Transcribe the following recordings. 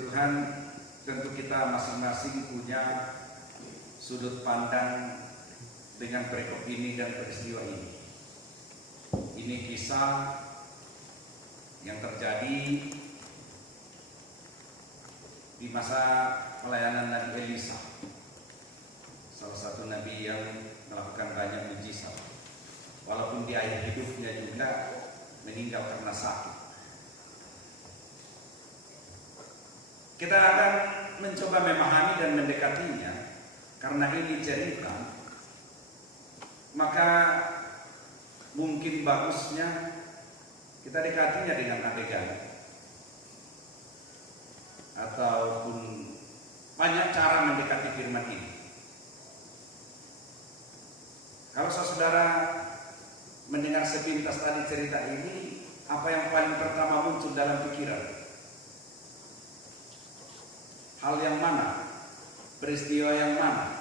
Tuhan, tentu kita masing-masing punya sudut pandang dengan perikop ini dan peristiwa ini. Ini kisah yang terjadi di masa pelayanan Nabi Elisa, salah satu nabi yang melakukan banyak mujizat, walaupun di akhir hidupnya juga meninggal karena sakit. Kita akan mencoba memahami dan mendekatinya karena ini cerita, maka mungkin bagusnya kita dekatinya dengan adegan ataupun banyak cara mendekati firman ini. Kalau saudara mendengar sepintas tadi cerita ini, apa yang paling pertama muncul dalam pikiran? Hal yang mana? Peristiwa yang mana?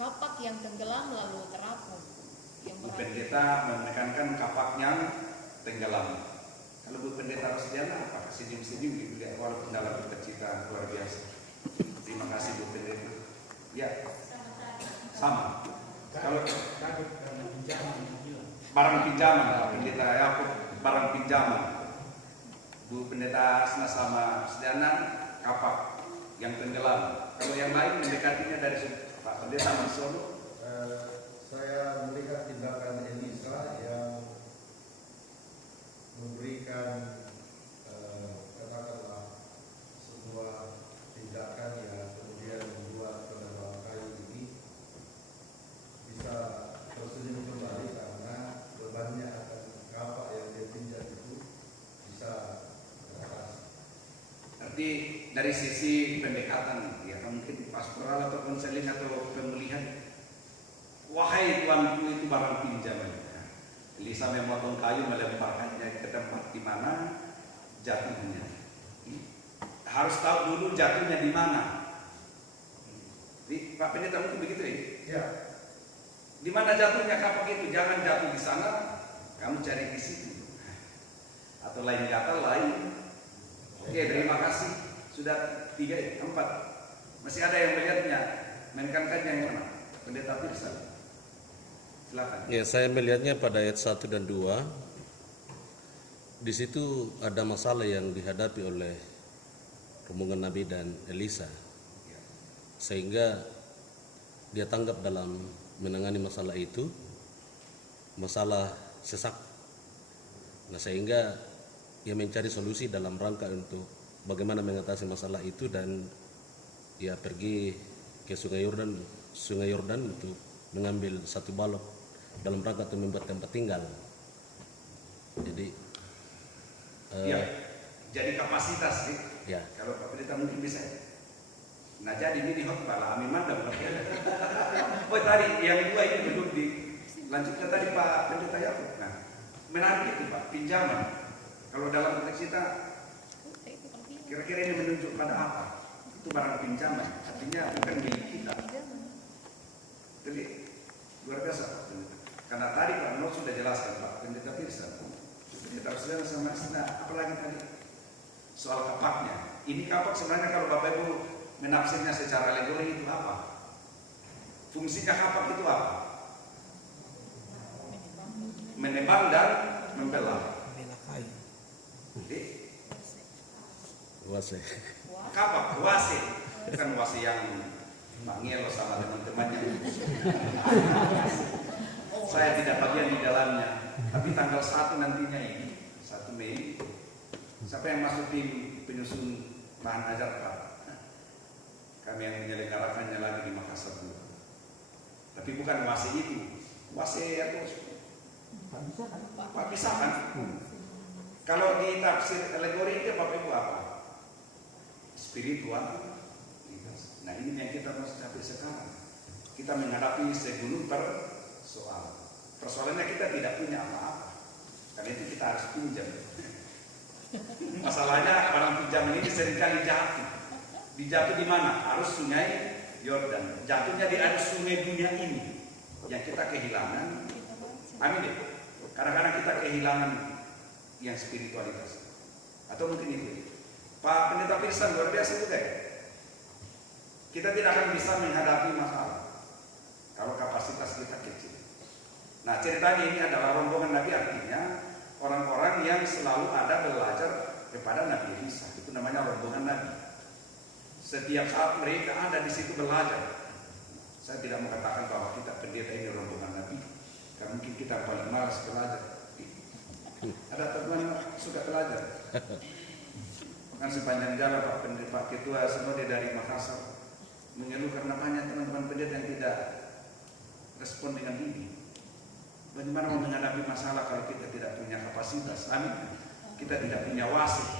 Kapak yang tenggelam lalu terapung. Bu Pendeta menekankan kapak yang tenggelam. Kalau Bu Pendeta Rosdiana apa? Senyum-senyum gitu ya, walaupun dalam cita luar biasa. Terima kasih Bu Pendeta. Ya, sama. Kalau barang pinjaman, Pak Pendeta Yakub, barang pinjaman. Bu Pendeta Asna sama Rosdiana, kapak yang tenggelam. Kalau yang lain mendekatinya dari Pak Pendeta Marsono. Saya melihat tindakan Elisa yang memberikan katakanlah sebuah tindakan yang kemudian membuat penerbang kayu ini bisa tersenyum kembali karena bebannya akan kapak yang dia pinjam itu bisa teratasi. Arti dari sisi pendekatan, ya mungkin pastoral atau konseling atau pemulihan. Wahai tuanku, itu barang pinjaman. Elisa memotong kayu, melemparkannya ke tempat di mana jatuhnya. Harus tahu dulu jatuhnya di mana. Pak Pendeta mungkin begitu ya? Ya. Di mana jatuhnya kapak itu? Jangan jatuh di sana, kamu cari di situ. Atau lain kata lain. Oke, terima kasih. Sudah 3 ya? 4. Masih ada yang melihatnya? Menekankan yang mana? Pendeta Pirsa. Silakan. Ya, saya melihatnya pada ayat 1 dan 2. Di situ ada masalah yang dihadapi oleh rombongan Nabi dan Elisa, sehingga dia tanggap dalam menangani masalah itu, masalah sesak. Nah, sehingga ia mencari solusi dalam rangka untuk bagaimana mengatasi masalah itu, dan ia pergi ke Sungai Yordan untuk mengambil satu balok dalam rangka untuk membuat tempat tinggal. Jadi jadi kapasitas sih. Ya. Kalau Pak Pendeta mungkin bisa. Nah, jadi ini khotbah lah, amin mantap. Oh, tadi yang 2 ini belum dilanjutkan tadi Pak Pendeta Yakub. Nah, menarik itu Pak, pinjaman. Kalau dalam konteks kita, kira-kira ini menunjuk pada apa? Itu barang pinjaman, artinya bukan milik kita. Jadi luar biasa Pak Pendeta. Karena tadi Pak Nur sudah jelaskan Pak Pendeta Pirsa. Pendeta Pirsa sama apalagi tadi soal kapaknya. Ini kapak sebenarnya kalau Bapak Ibu menafsirnya secara alegori itu apa? Fungsinya kapak itu apa? Menebang dan membelah. wase. Kapak wase, bukan wase yang Mangielo sama teman-temannya. Saya tidak bagian di dalamnya. Tapi tanggal 1 nantinya ini, 1 Mei, siapa yang masuk tim penyusun bahan ajar Pak? Kami yang menyelenggarakannya lagi di Makassar dulu. Tapi bukan wase itu, wase atau Pak pisahkan. Kalau di tafsir alegori itu Bapak Ibu apa? Spiritual. Nah, ini yang kita harus capai sekarang. Kita menghadapi segunung persoalan. Persoalannya kita tidak punya apa-apa. Karena itu kita harus pinjam. Masalahnya barang pinjaman ini seringkali jatuh. Dijatuh di mana? Arus Sungai Yordan. Jatuhnya di arus sungai dunia ini yang kita kehilangan. Amin deh. Kadang-kadang kita kehilangan yang spiritualitas. Atau mungkin itu. Pak Pendeta Pirsan luar biasa juga ya. Kita tidak akan bisa menghadapi masalah kalau kapasitas kita kecil. Nah, ceritanya ini adalah rombongan Nabi, artinya orang-orang yang selalu ada belajar kepada Nabi Elisa. Itu namanya rombongan Nabi. Setiap saat mereka ada di situ belajar. Saya tidak mengatakan bahwa kita pendeta ini rombongan Nabi, karena mungkin kita paling malas belajar. Ada teman suka belajar. Kan sepanjang jalan Pak Ketua Sinode dari Makassar mengeluh karena banyak teman-teman pendeta yang tidak respon dengan ini. Bagaimana mau menghadapi masalah kalau kita tidak punya kapasitas? Amin. Kita tidak punya wasit.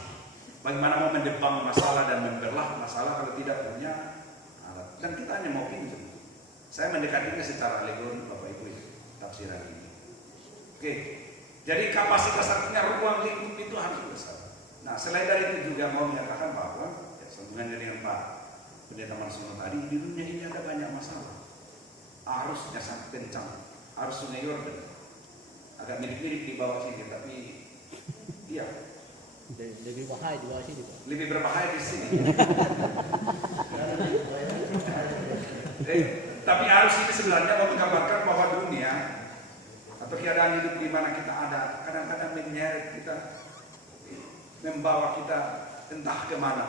Bagaimana mau mendebang masalah dan membelah masalah kalau tidak punya alat? Dan kita hanya mau pinjam. Saya mendekatinya secara alegori, Bapak Ibu, tafsiran ini. Oke, jadi kapasitas artinya ruang lingkup itu harus besar. Nah, selain dari itu juga mau menyatakan bahwa sambungan dengan Pak Pendeta Marsono tadi, di dunia ini ada banyak masalah. Arusnya sangat kencang, arus Sungai Yordan. Agak mirip-mirip di bawah sini, tapi iya. Lebih bahaya di bawah sini, Pak. Lebih berbahaya di sini. Tapi arus ini sebenarnya mau menggambarkan bahwa dunia atau keadaan hidup di mana kita ada kadang-kadang menyeret kita, membawa kita entah kemana,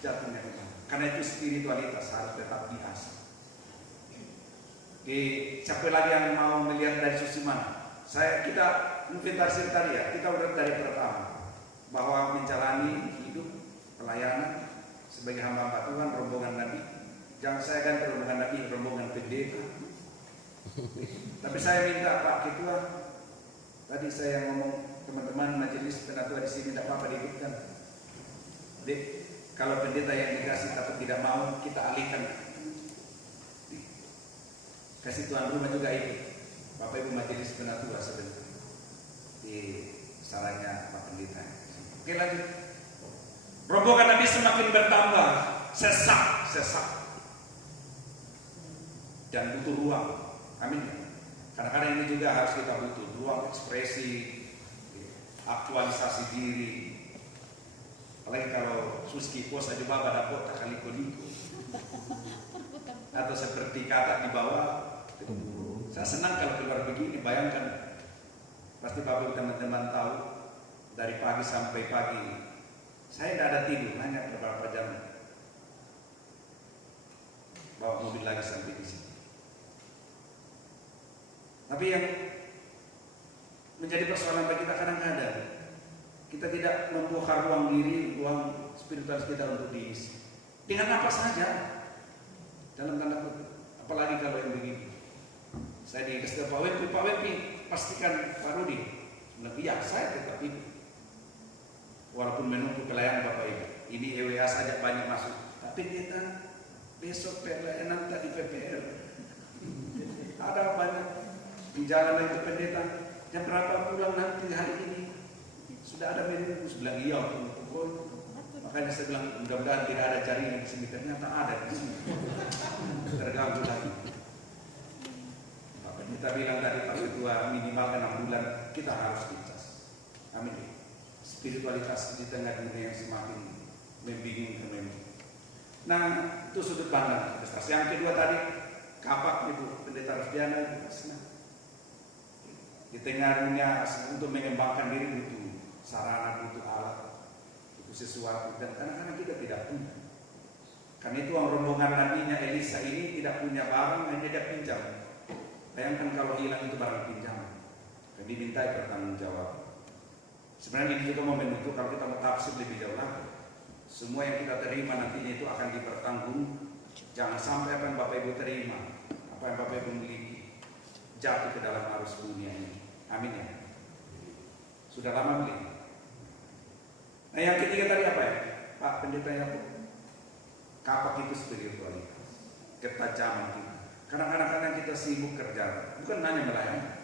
jatuhnya kemana. Karena itu spiritualitas harus tetap diasah. Siapa lagi yang mau melihat dari sisi mana? Kita inventarisir tadi ya, kita udah dari pertama bahwa menjalani hidup pelayanan sebagai hamba Tuhan, rombongan Nabi. Jangan saya ganti rombongan Nabi, rombongan pendeta. Tapi saya minta Pak Ketua, tadi saya ngomong teman-teman majelis penatua di sini tidak apa-apa diikutkan. Dek, kalau pendeta yang dikasih tapi tidak mau, kita alihkan. Kasih tuan rumah juga ikut. Bapak Ibu majelis penatua sebentar. Di sarannya Pak Pendeta. Oke, lanjut. Rombongan Nabi semakin bertambah, sesak dan butuh ruang. Amin. Kadang-kadang ini juga harus kita butuh ruang ekspresi, aktualisasi diri. Apalagi kalau suski pos aja baba dapat kali-kali. Atau seperti kata di bawah. Saya senang kalau keluar begini. Bayangkan, pasti Bapak teman-teman tahu dari pagi sampai pagi saya tidak ada tidur, hanya beberapa jam. Bawa mobil lagi sampai di sini. Tapi yang menjadi persoalan bagi kita kadang-kadang kita tidak membongkar ruang diri, ruang spiritual kita untuk diisi dengan apa saja dalam tanda kutip. Apalagi kalau yang begini. Saya dikasih Pak Wempi, pastikan Pak Rudi. Iya, saya tetap ikut. Walaupun menunggu pelayanan Bapak Ibu. Ini EWA saja banyak masuk. Tapi kita besok pelayanan tadi PPR. Ada banyak di jalan lagi pendeta. Jam berapa pulang nanti hari ini? Sudah ada menunggu. Saya bilang iya. Makanya saya bilang mudah-mudahan tidak ada jaringan di sini. Ternyata ada di sini. Terganggu lagi. Kita bilang tadi Pak Ketua minimal 6 bulan kita harus dicas. Amin. Spiritualitas di tengah dunia yang semakin membingungkan memang. Nah, itu sudut pandang investasi. Yang kedua tadi kapak Ibu Pendeta Rusdiana itu senang. Di tengah dunia untuk mengembangkan diri butuh sarana, butuh alat, butuh sesuatu, dan kadang-kadang kita tidak punya. Karena itu rombongan nabinya Elisa ini tidak punya barang, hanya dia pinjam. Bayangkan kalau hilang itu barang pinjaman, dan dimintai pertanggung jawab. Sebenarnya ini juga mau menuntut kalau kita mau tafsir lebih jauh lagi. Semua yang kita terima nantinya itu akan dipertanggung. Jangan sampai apa yang Bapak Ibu terima, apa yang Bapak Ibu miliki, jatuh ke dalam arus dunia ini. Amin ya. Sudah lama beli. Nah yang ketiga tadi apa ya? Pak Pendeta ya, kapak itu spiritualitas, ketajaman kita. Kadang-kadang kita sibuk kerja, bukan hanya melayani.